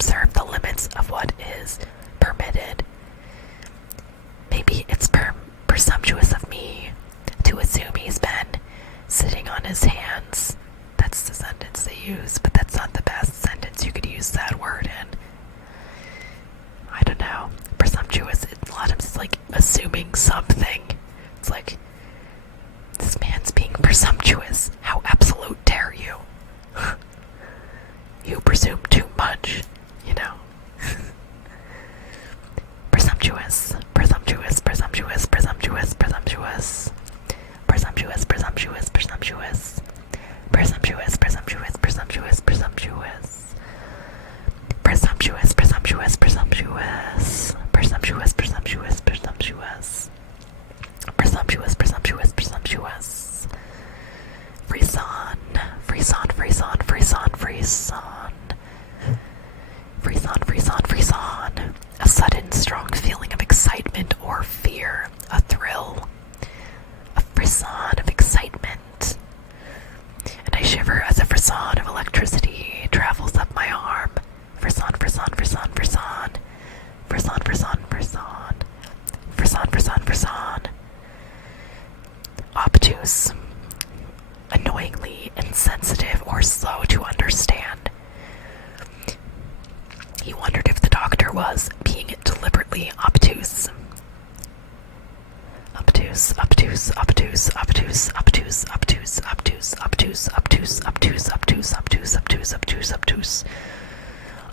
observe the limits of what is permitted. Maybe it's presumptuous of me to assume he's been sitting on his hands. That's the sentence they use, but that's not the best sentence you could use that word in. I don't know. Presumptuous, a lot of it's like assuming something. It's like, this man's being presumptuous. How absolute dare you? You presume too much, you know. Presumptuous, presumptuous, presumptuous, presumptuous, presumptuous. Presumptuous, presumptuous, presumptuous. Presumptuous, presumptuous, presumptuous, presumptuous. Presumptuous, presumptuous, presumptuous. Presumptuous, presumptuous, presumptuous. Presumptuous, presumptuous, presumptuous. Frisson, frisson, frisson, frisson, frisson. Frisson, frisson, frisson. A sudden, strong feeling of excitement or fear. A thrill. A frisson of excitement. And I shiver as a frisson of electricity travels up my arm. Frisson, frisson, frisson, frisson. Frisson, frisson, frisson. Frisson, frisson, frisson. Obtuse. Annoyingly insensitive or slow to understand. He wondered if the doctor was being deliberately obtuse. Obtuse, obtuse, obtuse, obtuse, obtuse, obtuse, obtuse, obtuse, obtuse, obtuse, obtuse, obtuse, obtuse, obtuse, obtuse.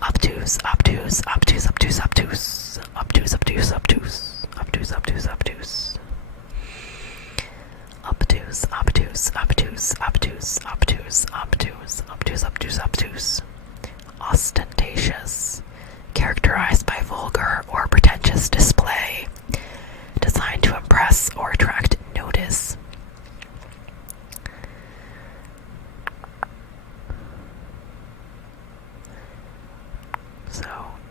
Obtuse, obtuse, obtuse, obtuse, obtuse. Obtuse, obtuse, obtuse. Obtuse, obtuse, obtuse. Obtuse, obtuse, obtuse, obtuse, obtuse, obtuse, obtuse, obtuse, obtuse. Ostentatious. Characterized by vulgar or pretentious display. Designed to impress or attract notice. So,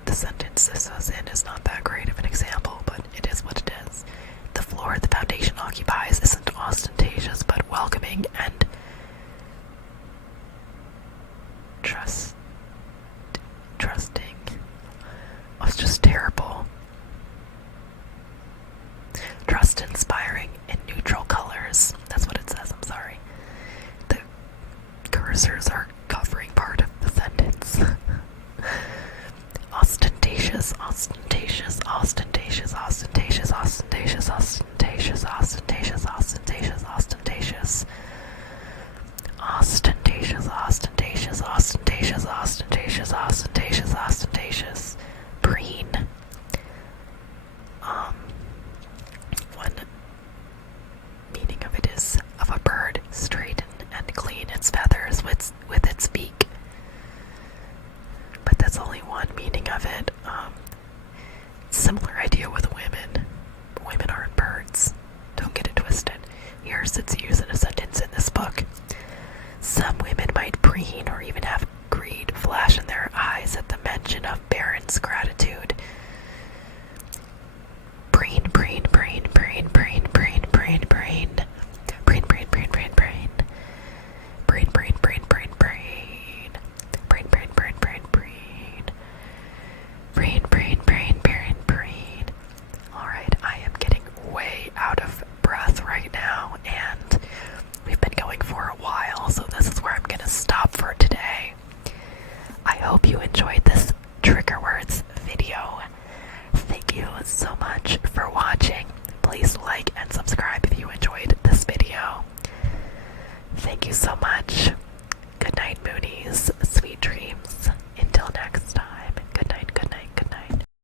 the sentence this was in is not that great of an example, but it is what it is. The floor the foundation occupies isn't ostentatious, but welcoming and trusting. It was just terrible. Trust inspiring in neutral colors. That's what it says, I'm sorry. The cursors are covering part of the sentence. Ostentatious, ostentatious, ostentatious, ostentatious, ostentatious, ostentatious, ostentatious, ostentatious, ostentatious. Ostentatious, ostentatious, ostentatious, ostentatious, ostentatious, ostentatious. Preen. One meaning of it is of a bird straighten and clean its feathers with its beak. But that's only one meaning of it. Similar idea with women. Women aren't birds. Don't get it twisted. Here's its use in a sentence in this book. Some women might preen or even have greed flash in their eyes at the mention of Baron's gratitude. Preen, preen, preen, preen, preen, preen, preen, preen. Preen, preen, preen, preen, preen. Preen, preen, preen, preen, preen. Preen, preen, preen, preen, preen. Preen, preen, preen, preen, preen. Alright, I am getting way out of breath right now, and we've been going for a while, so this is where I'm gonna stop for today. I hope you enjoyed